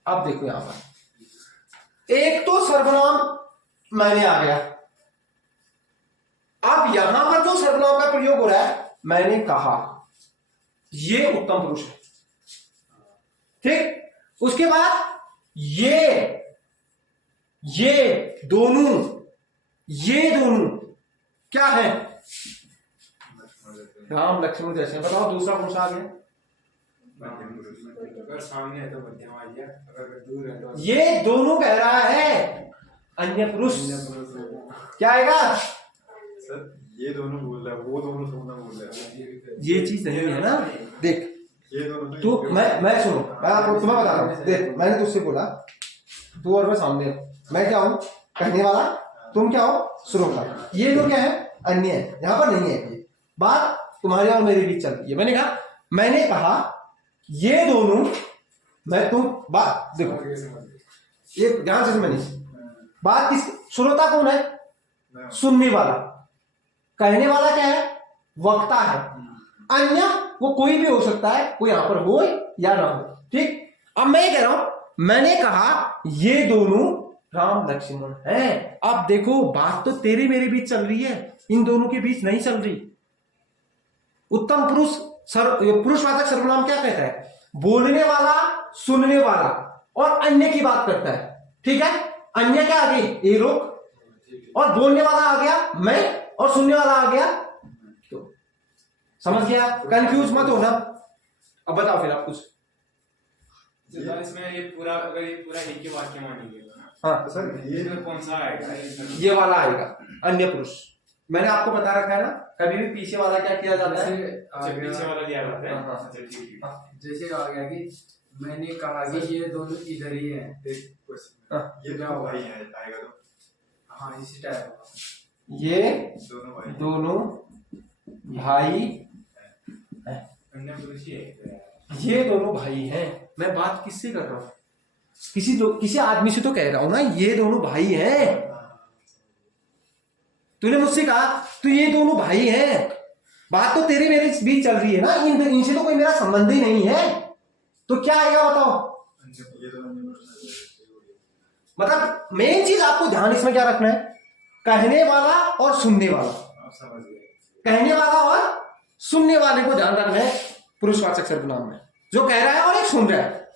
अब देखो यहां पर एक तो सर्वनाम मैंने आ गया। अब यहां पर जो सर्वनाम का प्रयोग हो रहा है मैंने कहा, ये उत्तम पुरुष है। ठीक, उसके बाद ये दोनों क्या है? राम लक्ष्मण जैसे। बताओ दूसरा कौन सा आ गया? अगर सामने है तो मध्यम आ गया, अगर दूर है तो ये दोनों कह रहा है अन्य पुरुष, क्या आएगा? सर ये दोनों बोल रहा है, वो दोनों सोना बोल रहा है, ये चीज नहीं है ना। देख ये दोनों तू मैं सुनो, मैं आपको तुम्हें बता रहा हूं। देख मैंने तुझसे बोला तू और मैं सामने, मैं क्या हूं? कहने वाला, तुम क्या हो? श्रोता। ये लोग क्या है? अन्य है, यहां पर नहीं है। ये बात तुम्हारे और मेरे बीच चल रही है। मैंने कहा ये दोनों, मैं तुम बात देखो ये ध्यान से समझ। बात किस? श्रोता कौन है? सुनने वाला। कहने वाला क्या है? वक्ता है। अन्य वो कोई भी हो सकता है, कोई यहां पर हो या ना हो। ठीक, अब मैं ये कह रहा हूं मैंने कहा ये दोनों राम लक्ष्मण है। अब देखो बात तो तेरे मेरे बीच चल रही है, इन दोनों के बीच नहीं चल रही। उत्तम पुरुष पुरुषवाचक सर्वनाम क्या कहता है? बोलने वाला, सुनने वाला और अन्य की बात करता है। ठीक है, अन्य क्या आ गई? ए लोग, और बोलने वाला आ गया मैं, और सुनने वाला आ गया तो। समझ गया? कंफ्यूज मत होना। अब बताओ फिर आप कुछ। इसमें ये पूरा, अगर ये पूरा एक ही वाक्य मानेंगे तो हाँ सर ये इसमें कौन सा आएगा? ये वाला आएगा, अन्य पुरुष। मैंने आपको बता रखा है ना, कभी भी पीछे वाला क्या किया जाता है? पीछे वाला दिया जाता है। हाँ, अच्छा, ठीक है। जैसे आ गया कि मैंने कहा कि ये दोनों इधर ही हैं। एक क्वेश्चन, हाँ। ये क्या होगा ही है आएगा तो? हाँ, इसी टाइप का। ये दोनों भाई दोनों भाई, अन्य पुरुष ही है। ये दोनों भाई हैं। मैं बात किससे कर रहा हूँ? किसी आदमी से तो कह रहा हूं ना, ये दोनों भाई हैं। तूने मुझसे कहा तो ये दोनों भाई हैं, बात तो तेरे मेरे बीच चल रही है ना, इनसे तो कोई मेरा संबंध ही नहीं है, तो क्या आएगा बताओ? ये दोनों मतलब मेन चीज आपको ध्यान इसमें क्या रखना है? कहने वाला और सुनने वाला। आप समझ गए। कहने वाला और सुनने वाले को ध्यान रखना है पुरुषवाचक सर्वनाम में, जो कह रहा है और एक सुन रहा है।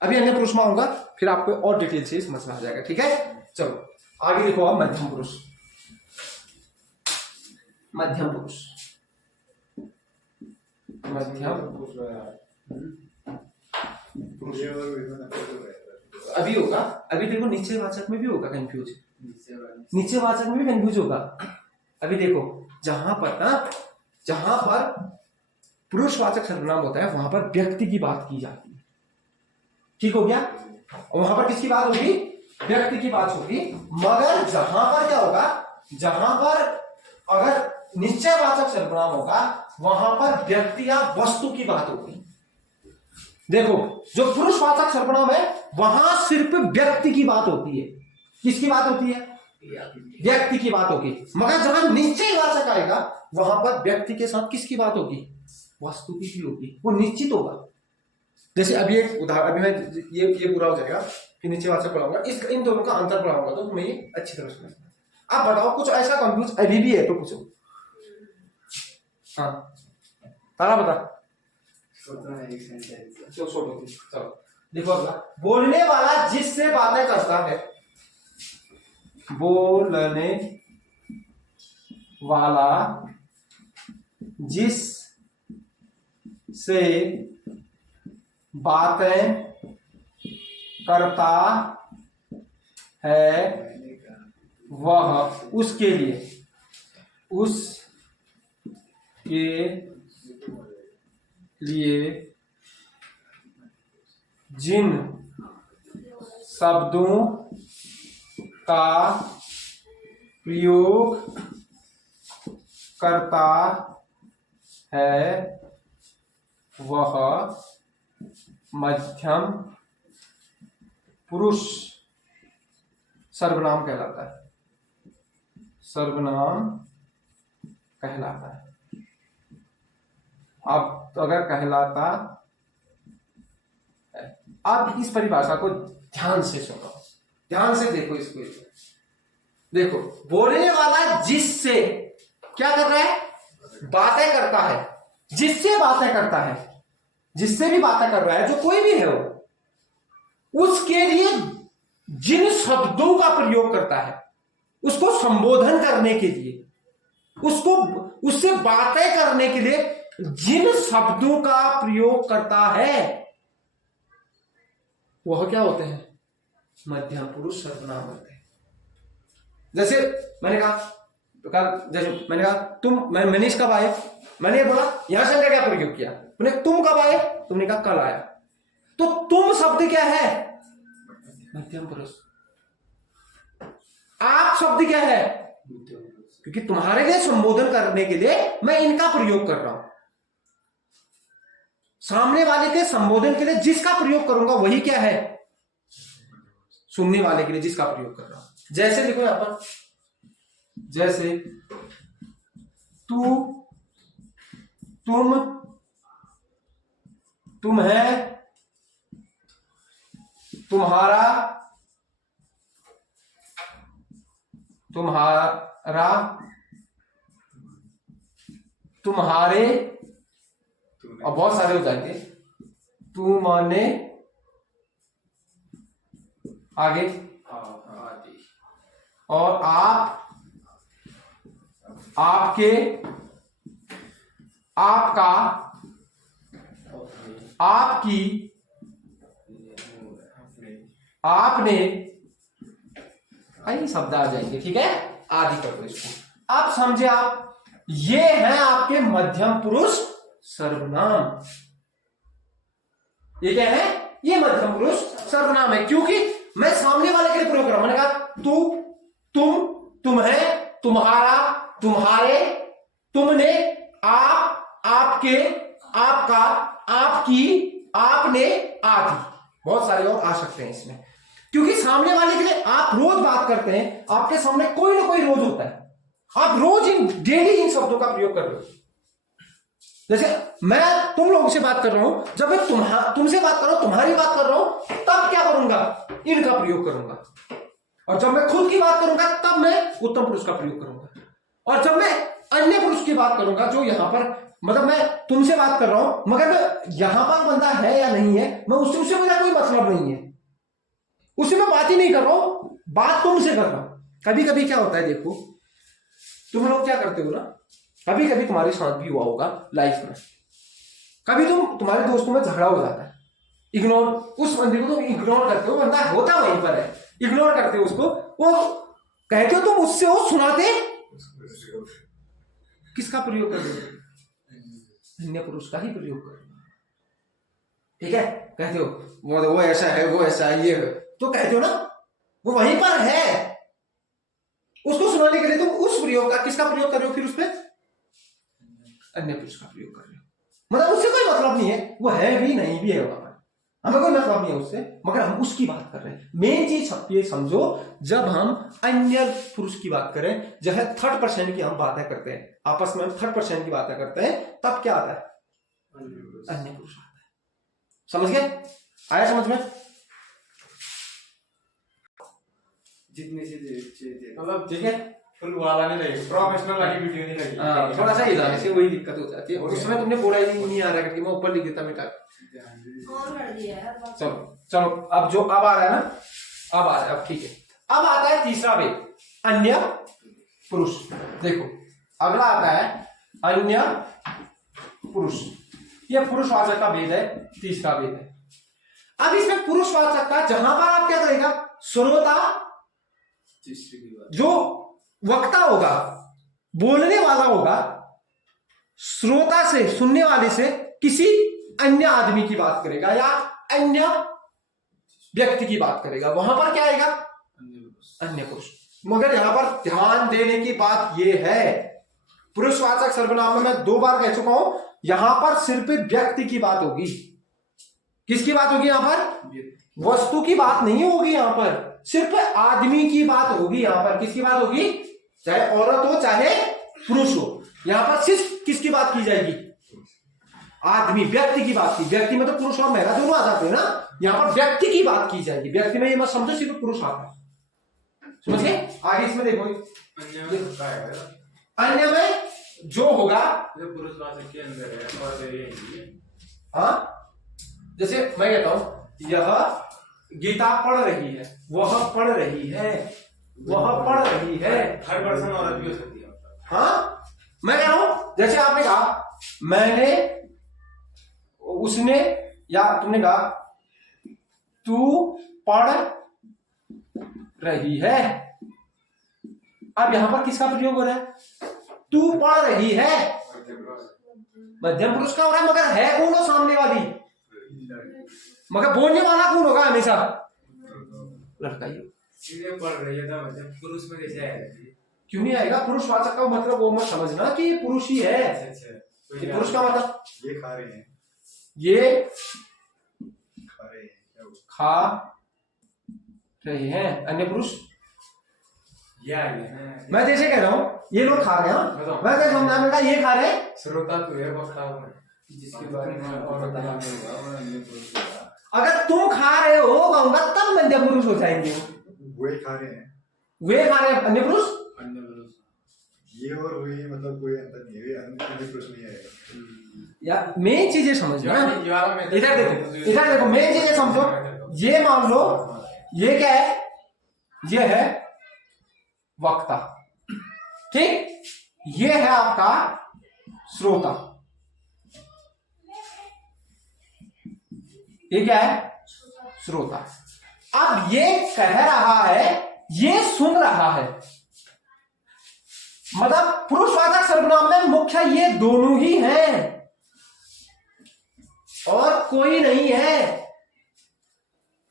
अभी अन्य पुरुष में आऊंगा, फिर आपको और डिटेल से समझ में आ जाएगा। ठीक है, चलो आगे देखो आप। मध्यम पुरुष, मध्यम पुरुष, मध्यम ये और विभिन्न तो है। अभी होगा, अभी देखो निश्चयवाचक में भी होगा कंफ्यूज, नीचे वाली। निश्चयवाचक में भी कंफ्यूज होगा। अभी देखो जहां पर पुरुषवाचक सर्वनाम होता है वहां पर व्यक्ति की बात की जाती है। ठीक हो गया? वहां पर किसकी बात होगी? व्यक्ति की बात होगी। मगर जहां पर क्या होगा? जहां पर अगर निश्चयवाचक सर्वनाम होगा वहां पर व्यक्ति या वस्तु की बात होगी। देखो जो पुरुषवाचक सर्वनाम है वहां सिर्फ व्यक्ति की बात होती है। किसकी बात होती है? व्यक्ति की बात होगी। मगर जहां निश्चयवाचक आएगा वहां पर व्यक्ति के साथ किसकी बात होगी? वस्तु की भी होगी, वो निश्चित होगा। जैसे अभी एक उदाहरण, अभी मैं ये पूरा हो जाएगा कि निश्चयवाचक पढ़ाऊंगा, इन दोनों का अंतर पढ़ाऊंगा तो तुम्हें ये अच्छी तरह समझना। आप बताओ कुछ ऐसा कंफ्यूज अभी भी है तो पूछो। हाँ तारा बता। एक सेंटेंस। चलो देखो अगला, बोलने वाला जिससे बातें करता है, बोलने वाला जिस से बातें करता है वह उसके लिए जिन शब्दों का प्रयोग करता है वह मध्यम पुरुष सर्वनाम कहलाता है। सर्वनाम कहलाता है। अब अगर कहलाता है, अब इस परिभाषा को ध्यान से सुनो, ध्यान से देखो इसको। देखो बोलने वाला जिससे क्या कर रहा है? बातें करता है। जिससे बातें करता है, जिससे भी बातें कर रहा है, जो कोई भी है वो, उसके लिए जिन शब्दों का प्रयोग करता है, उसको संबोधन करने के लिए, उसको उससे बातें करने के लिए जिन शब्दों का प्रयोग करता है वह क्या होते हैं? मध्यम पुरुष सर्वनाम होते हैं। जैसे मैंने कहा तुम, मनीष कब आए? मैंने बोला यहां से क्या प्रयोग किया? मैंने तुम कब आए? तुमने कहा कल आया। तो तुम शब्द क्या है? मध्यम पुरुष। आप शब्द क्या है? क्योंकि तुम्हारे लिए संबोधन करने के लिए मैं इनका प्रयोग कर रहा हूं। सामने वाले के संबोधन के लिए जिसका प्रयोग करूंगा वही क्या है? सुनने वाले के लिए जिसका प्रयोग कर रहा हूं। जैसे देखो यहां पर, जैसे तू, तुम, तुम्हें, तुम्हारा, तुम्हारा, तुम्हारे, तूने और बहुत सारे हो जाएंगे, तुमने, आगे, आदि और आप, आपके, आपका, आपकी, आपने, ये शब्द आ जाएंगे, ठीक है, आदि कर दो इसको। अब समझे आप, ये है आपके मध्यम पुरुष सर्वनाम। ये क्या है? ये मध्यम पुरुष सर्वनाम है, क्योंकि मैं सामने वाले के लिए प्रयोग कर रहा हूं। मैंने कहा तू, तुम, तुम्हें, तुम्हारा, तुम्हारे, तुमने, आप, आपके, आपका, आपकी, आपने, आदि। बहुत सारे और आ सकते हैं इसमें, क्योंकि सामने वाले के लिए आप रोज बात करते हैं, आपके सामने कोई ना कोई रोज होता है, आप रोज डेली इन शब्दों का प्रयोग कर रहे हो। जैसे मैं तुम लोगों से बात कर रहा हूं, जब मैं तुमसे बात कर रहा हूं, तुम्हारी बात कर रहा हूं, तब क्या करूंगा? इनका प्रयोग करूंगा। और जब मैं खुद की बात करूंगा, तब मैं उत्तम पुरुष का प्रयोग करूंगा। और जब मैं अन्य पुरुष की बात करूंगा, जो यहां पर, मतलब मैं तुमसे बात कर रहा हूं, मगर मैं यहां पर बंदा है या नहीं है, मैं उससे मेरा कोई मतलब नहीं है, उससे मैं बात ही नहीं कर रहा हूं, बात तुमसे कर रहा हूं। कभी कभी क्या होता है, देखो तुम लोग क्या करते हो ना, कभी कभी तुम्हारे साथ भी हुआ होगा लाइफ में, कभी तुम्हारे दोस्तों में झगड़ा हो जाता है, इग्नोर, उस बंदे को तुम इग्नोर करते हो, बंदा होता वहीं पर है, इग्नोर करते हो उसको, वो कहते हो तुम उससे, वो सुनाते, किसका प्रयोग कर रहे हो? अन्य पुरुष का ही प्रयोग कर रहे हो, ठीक है। कहते हो वो ऐसा है, वो ऐसा है, ये है, तो कहते हो ना, वो वहीं पर है, उसको सुनाने के लिए तुम उस प्रयोग का, किसका प्रयोग कर रहे हो? फिर उसमें अन्य पुरुष का प्रयोग कर रहे हो, मतलब उससे कोई मतलब नहीं है, वो है भी नहीं भी है, वहां हमें कोई मतलब नहीं है उससे, मगर हम उसकी बात कर रहे हैं। मेन चीज ये समझो, जब हम अन्य पुरुष की बात करें, जो है थर्ड पर्सन की हम बातें करते हैं, आपस में हम थर्ड पर्सन की बातें करते हैं, तब क्या आता है? अन्य पुरुष आता है। समझ गए? आया समझ में? जितनी चीजें मतलब ठीक है, फुल वाला नहीं लगे, प्रोफेशनल वाली वीडियो नहीं लगी। थोड़ा सा इधर से वही दिक्कत हो जाती है, उसमें तुमने बोला ही नहीं आ रहा है कि मैं ऊपर लिख देता बेटा। कौन कर दिया है? चलो चलो, अब जो अब आ रहा है ना, अब आ रहा है, अब ठीक है। अब आता है तीसरा वेद, अन्य पुरुष। देखो अगला आता है अन्य पुरुष, यह पुरुषवाचक का वेद है, तीसरा वेद है। अब इसमें पुरुषवाचक का जहां पर आप क्या करेगा, श्रोता, तीसरी की बात, जो वक्ता होगा, बोलने वाला होगा, श्रोता से, सुनने वाले से किसी अन्य आदमी की बात करेगा या अन्य व्यक्ति की बात करेगा, वहां पर क्या आएगा? अन्य पुरुष। मगर यहां पर ध्यान देने की बात यह है, पुरुषवाचक सर्वनाम में मैं 2 बार कह चुका हूं, यहां पर सिर्फ व्यक्ति की बात होगी। किसकी बात होगी? यहां पर वस्तु की बात नहीं होगी, यहां पर सिर्फ आदमी की बात होगी। यहां पर किसकी बात होगी? चाहे औरत हो चाहे पुरुष हो, यहां पर सिर्फ किसकी बात की जाएगी? आदमी, व्यक्ति की बात की। व्यक्ति में तो पुरुष और महिला दोनों आ जाते हैं ना, यहां पर व्यक्ति की बात की जाएगी। व्यक्ति में ये मत समझो सिर्फ पुरुष आता है, समझ गए? आगे इसमें देखो, अन्य में जो होगा पुरुषवाचक के अंदर है और ये, हाँ, जैसे मैं कहता हूं यह गीता पढ़ रही है, वह पढ़ रही है, वह पढ़ रही है, हर पर्सन औरत भी हो सकती है। हाँ, मैं कह रहा हूं, जैसे आपने कहा मैंने, उसने, या तुमने कहा तू पढ़ रही है। अब यहां पर किसका प्रयोग हो रहा है? तू पढ़ रही है, मध्यम पुरुष का हो रहा है, मगर है कौन हो? सामने वाली, मगर बोलने वाला कौन होगा? हमेशा लड़का ही। चीजें पढ़ रही है तो मतलब पुरुष में कैसे आएगा? क्यों नहीं आएगा? पुरुषवाचक का मतलब वो मत समझना कि ये पुरुष ही है। अच्छा, ये पुरुष का मतलब ये खा रहे हैं, ये खा रहे हैं, क्या वो? खा रहे हैं, अन्य पुरुष। ये आ गया। मैं जैसे कह रहा हूँ ये लोग खा रहे हैं, मैं क्या समझा, मैं कहा ये खा रहे हैं, श्रोता तो है, वक्ता है, जिसके बारे में और पता नहीं होगा, अन्य पुरुष होगा। अगर तुम खा रहे हो कहूंगा तब मध्य पुरुष हो जाएंगे। वही खा रहे हैं, वे खा रहे हैं, अन्य पुरुष। मतलब कोई अंतर नहीं है, अन्य प्रश्न नहीं आएगा। या मेन चीजें समझना। ये वाला मैं इधर देखो मेन चीजें समझो। ये मान लो ये क्या है, ये है वक्ता, ठीक, ये है आपका श्रोता, ये क्या है श्रोता। अब ये कह रहा है, ये सुन रहा है, मतलब पुरुषवाचक सर्वनाम में मुख्य ये दोनों ही हैं और कोई नहीं है।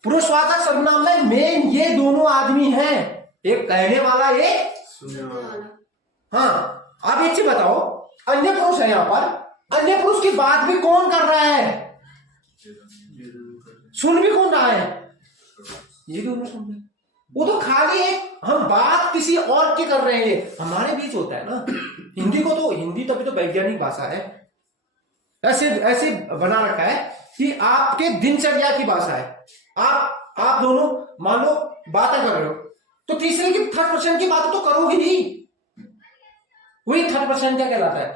पुरुषवाचक सर्वनाम में मेन ये दोनों आदमी हैं, एक कहने वाला, एक सुनने वाला। हाँ। अब एक चीज बताओ, अन्य पुरुष है यहां पर, अन्य पुरुष की बात भी कौन कर रहा है, सुन भी कौन रहा है, ये दोनों सुन रहे हैं। वो तो खाली एक हम बात किसी और की कर रहे हैं, हमारे बीच होता है ना। हिंदी को तो, हिंदी तभी तो वैज्ञानिक भाषा है, ऐसे ऐसे बना रखा है कि आपके दिनचर्या की भाषा है। आप दोनों मान लो बातें कर रहे हो तो तीसरे की, थर्ड पर्सन की बात तो करोगे ही, वही थर्ड पर्सन क्या कहलाता है,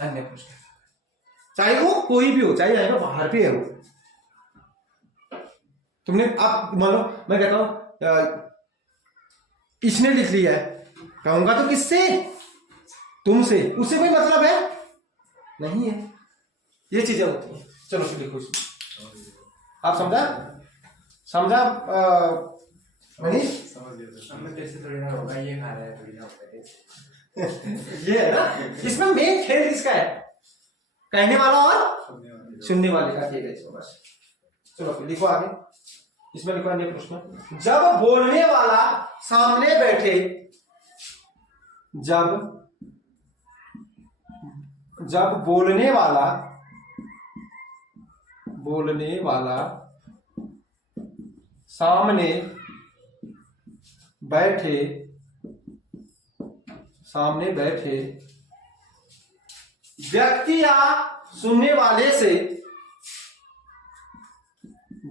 अन्य पुरुष। चाहे वो कोई भी हो, चाहे आएगा बाहर भी है वो। तुमने आप मान लो मैं कहता हूं इसने लिख लिया है, कहूंगा तो किससे, तुमसे, उससे कोई मतलब है नहीं है। ये चीजें होती हैं। चलो फिर लिखो इसमें। आप समझा मनीष? समझ गया सर। हमें कैसे थोड़ी ना होगा, ये खा रहा है थोड़ी ना होगा। ये है ना, इसमें मेन खेल किसका है, कहने वाला और सुनने वाले का खेल है इसमें बस। चलो फिर लिखो आगे, इसमें लिखो अन्य प्रश्न। जब बोलने वाला सामने बैठे, जब बोलने वाला सामने बैठे व्यक्ति या सुनने वाले से,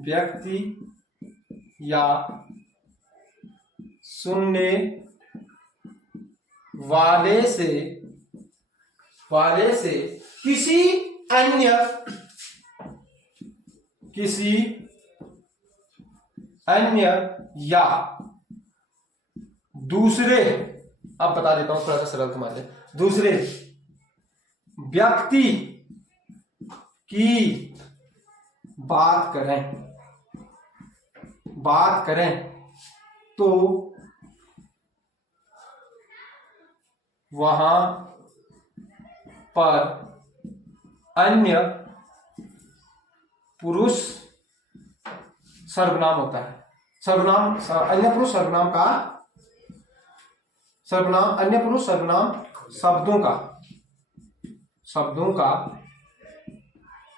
व्यक्ति या सुनने वाले से किसी अन्य या दूसरे, अब बता देता हूं थोड़ा सा सरल तुम्हारे, दूसरे व्यक्ति की बात करें तो वहां पर अन्य पुरुष सर्वनाम होता है। सर्वनाम, अन्य पुरुष सर्वनाम का, सर्वनाम, अन्य पुरुष सर्वनाम शब्दों का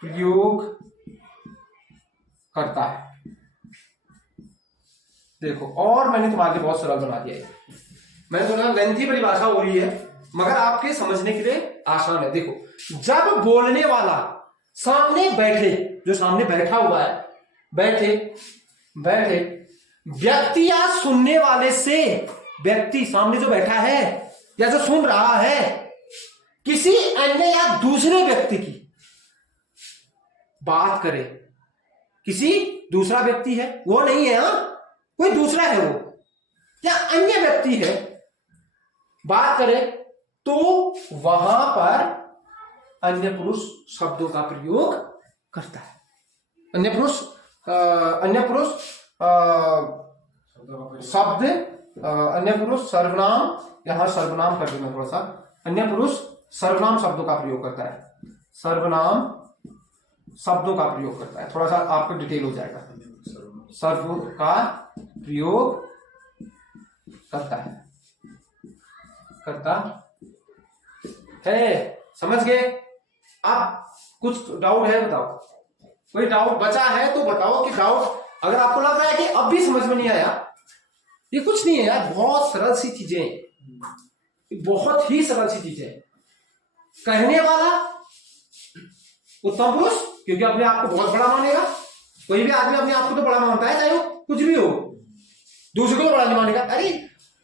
प्रयोग करता है। देखो, और मैंने तुम्हारे लिए बहुत सरल बना दिया है। मैंने थोड़ा लेंथी परिभाषा हो रही है मगर आपके समझने के लिए आसान है। देखो, जब बोलने वाला सामने बैठे, जो सामने बैठा हुआ है, बैठे व्यक्ति या सुनने वाले से, व्यक्ति सामने जो बैठा है या जो सुन रहा है, किसी अन्य या दूसरे व्यक्ति की बात करे। किसी दूसरा व्यक्ति है, वो नहीं है, हाँ, कोई दूसरा है वो, या अन्य व्यक्ति है, बात करे तो वहां पर अन्य पुरुष शब्दों का प्रयोग करता है। अन्य पुरुष शब्द, अन्य पुरुष सर्वनाम, यहां सर्वनाम कर दूं मैं थोड़ा सा, अन्य पुरुष सर्वनाम शब्दों का प्रयोग करता है, सर्वनाम शब्दों का प्रयोग करता है। थोड़ा सा आपको डिटेल हो जाएगा। सर्व का प्रयोग करता है, समझ गए? अब कुछ डाउट है बताओ, कोई डाउट बचा है तो बताओ कि डाउट, अगर आपको लग रहा है कि अब भी समझ में नहीं आया, ये कुछ नहीं है यार, बहुत सरल सी चीजें, बहुत ही सरल सी चीजें। कहने वाला उत्तम पुरुष, क्योंकि अपने आप को बहुत बड़ा मानेगा। कोई भी आदमी अपने आप को तो बड़ा मानता है, चाहे वो कुछ भी हो, दूसरे को तो बड़ा नहीं मानेगा। अरे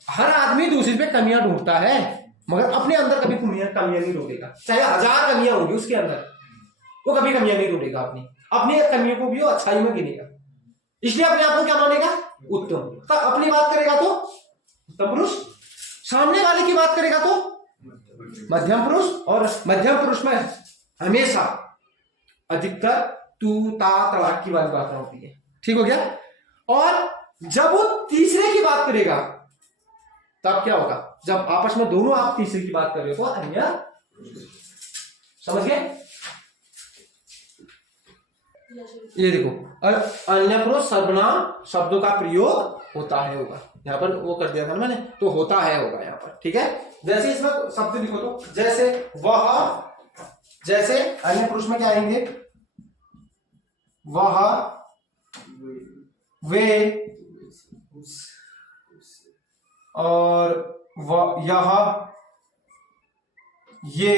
हर आदमी दूसरे पे कमियां ढूंढता है, मगर अपने अंदर कभी कमियां नहीं ढूंढेगा, चाहे 1000 कमियां होंगी उसके अंदर, वो कभी कमियां नहीं ढूंढेगा। अपनी कमियों को भी वो अच्छाई में गिनेगा, इसलिए अपने आप को क्या मानेगा, उत्तम। तो अपनी बात करेगा तो उत्तम पुरुष, सामने वाले की बात करेगा तो मध्यम पुरुष। और मध्यम पुरुष में हमेशा अधिकतर तू ता तड़ाक की वाली बातें होती है, ठीक हो गया। और जब वो तीसरे की बात करेगा तब क्या होगा, जब आपस में दोनों आप तीसरे की बात कर रहे हो तो अन्य, समझ गए, ये देखो अन्य पुरुष सर्वनाम शब्दों का प्रयोग होता है होगा, यहाँ पर वो कर दिया था मैंने, तो होता है होगा यहाँ पर, ठीक है। जैसे इसमें शब्द लिखो तो जैसे वह, जैसे अन्य पुरुष में क्या आएंगे, वह, वे, और यह, ये।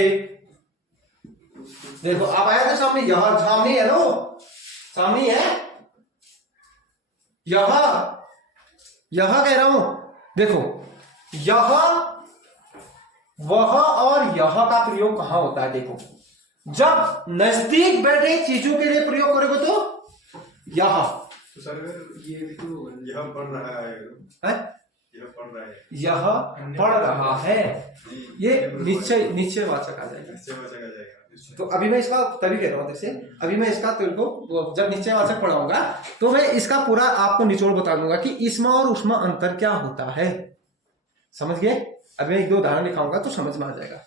देखो आप आया था सामने, यह सामने है ना, वो सामने है, यह कह रहा हूं। देखो यह, वह और यह का प्रयोग कहां होता है, देखो जब नजदीक बैठे चीजों के लिए प्रयोग करोगे तो यह, तो सर ये भी तो यह पढ़ रहा है, यह पढ़ रहा है, यह पढ़ रहा है, ये निश्चय वाचक आ जाएगा, निश्चयवाचक आ जाएगा। तो अभी मैं इसका तभी कह रहा हूं, जैसे अभी मैं इसका तेरे को जब निश्चयवाचक पढ़ाऊंगा तो मैं इसका पूरा आपको निचोड़ बता दूंगा कि इसमें और उसमें अंतर क्या होता है, समझ गए। अभी मैं 1-2 उदाहरण दिखाऊंगा तो समझ में आ जाएगा,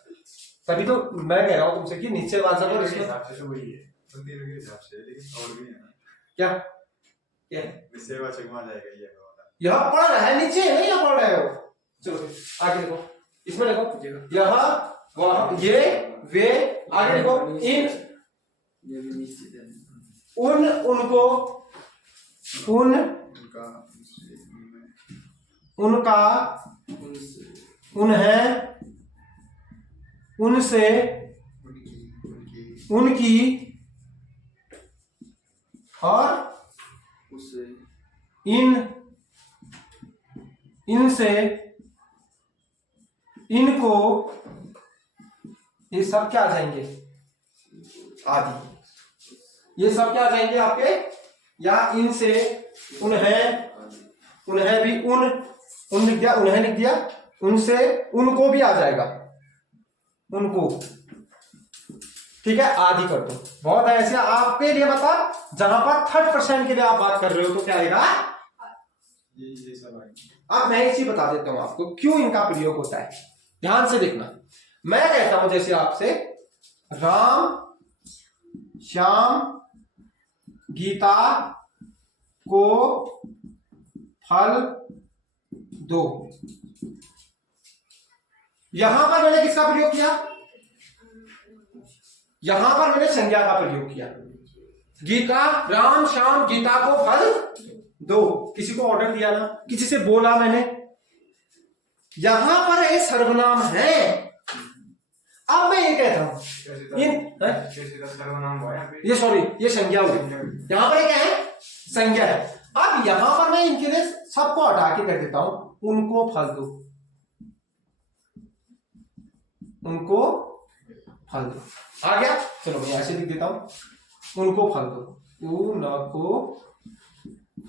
तभी तो मैं कह रहा हूं तुमसे कि निश्चयवाचक और इसमें हिसाब से तो वही है, तो तीनों के हिसाब से, लेकिन और भी है ना, क्या निश्चयवाचक में आ जाएगा ये वाला। यह पढ़ रहा है, नीचे नहीं यह पढ़ रहे हो। चलो आगे देखो, इसमें देखो यह, वह, ये, वे, आगे देखो इन, ये भी निश्चित है, उन, उनको, उन, उनका, उन्हें, उनसे, उनकी, और उससे, इन, इनसे, इनको, ये सब क्या आ जाएंगे, आदि। ये सब क्या आ जाएंगे आपके, या इनसे, उन्हें, उन्हें भी उन लिख दिया, उन्हें लिख दिया, उनसे, उनको भी आ जाएगा, उनको, ठीक है, आदि कर दो। बहुत है ऐसे आपके लिए, मतलब जहां पर 30% के लिए आप बात कर रहे हो तो क्या आएगा, ये सब आएंगे। अब मैं इसी बता देता हूं आपको क्यों इनका प्रयोग होता है, ध्यान से देखना। मैं कहता हूं जैसे आपसे राम, श्याम, गीता को फल दो, यहां पर मैंने किसका प्रयोग किया, यहां पर मैंने संज्ञा का प्रयोग किया। गीता, राम, श्याम, गीता को फल दो, किसी को ऑर्डर दिया ना, किसी से बोला मैंने, यहां पर एक सर्वनाम है। अब मैं ये कहता हूं ये सॉरी ये संज्ञा हुई, यहां पर क्या है, संज्ञा है। अब यहां पर मैं इनके लिए सबको हटा के कह देता हूं, उनको फल दो, उनको फल दो, आ गया। चलो मैं ऐसे लिख देता हूं, उनको फल दो, उनको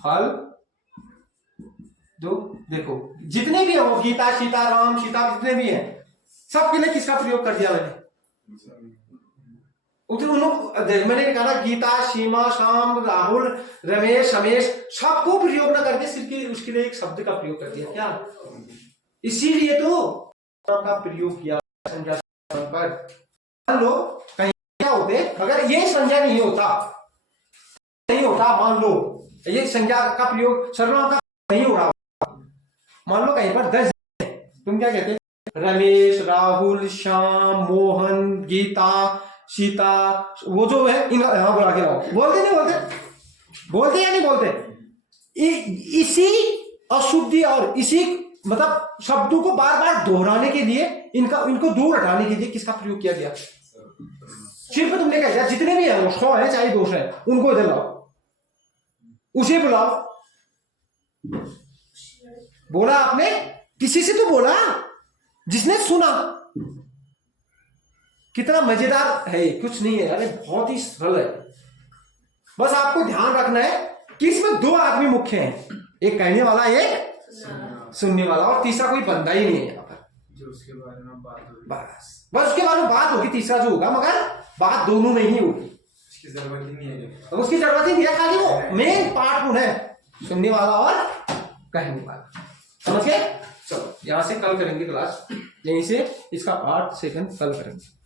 फल दो। देखो जितने भी है वो गीता, सीता, राम, सीता, जितने भी हैं सबके लिए किसका प्रयोग कर दिया मैंने, मैंने कहा ना गीता, सीमा, श्याम, राहुल, रमेश, हमेश, सबको प्रयोग न करके सिर्फ उसके लिए एक शब्द का प्रयोग कर दिया, क्या इसीलिए तो का प्रयोग किया संज्ञा पर। मान लो कहीं क्या होते अगर ये संज्ञा नहीं होता मान लो ये संज्ञा का प्रयोग सर्वनाम का नहीं हो रहा, मान लो कहीं पर 10 तुम क्या कहते, रमेश, राहुल, श्याम, मोहन, गीता, सीता, वो जो है इन यहां बुला के लाओ, बोलते नहीं बोलते या नहीं बोलते, इसी अशुद्धि और इसी मतलब शब्दों को बार बार दोहराने के लिए इनको दूर हटाने के लिए किसका प्रयोग किया गया, सिर्फ तुमने कह दिया जितने भी है वो 100 है चाहे 200 है उनको इधर लाओ, उसे बुलाओ। बोला आपने, किसी से तो बोला, जिसने सुना। कितना मजेदार है, कुछ नहीं है, अरे बहुत ही सरल है। बस आपको ध्यान रखना है कि इसमें दो आदमी मुख्य हैं, एक कहने वाला, एक सुनने वाला, और तीसरा कोई बंदा ही नहीं है यहाँ पर, जो उसके बारे में बात होगी। बस उसके बारे में बात होगी, तीसरा जो होगा, मगर बात दोनों में ही होगी। उसकी जरूरत ही नहीं है। अब उसकी जरूरत ही नहीं है, खाली वो मेन पार्ट कौन है, सुनने वाला और कहने वाला। समझ गए? चलो यहां से कल करेंगे क्लास, यहीं से इसका पार्ट सेकंड कल करेंगे।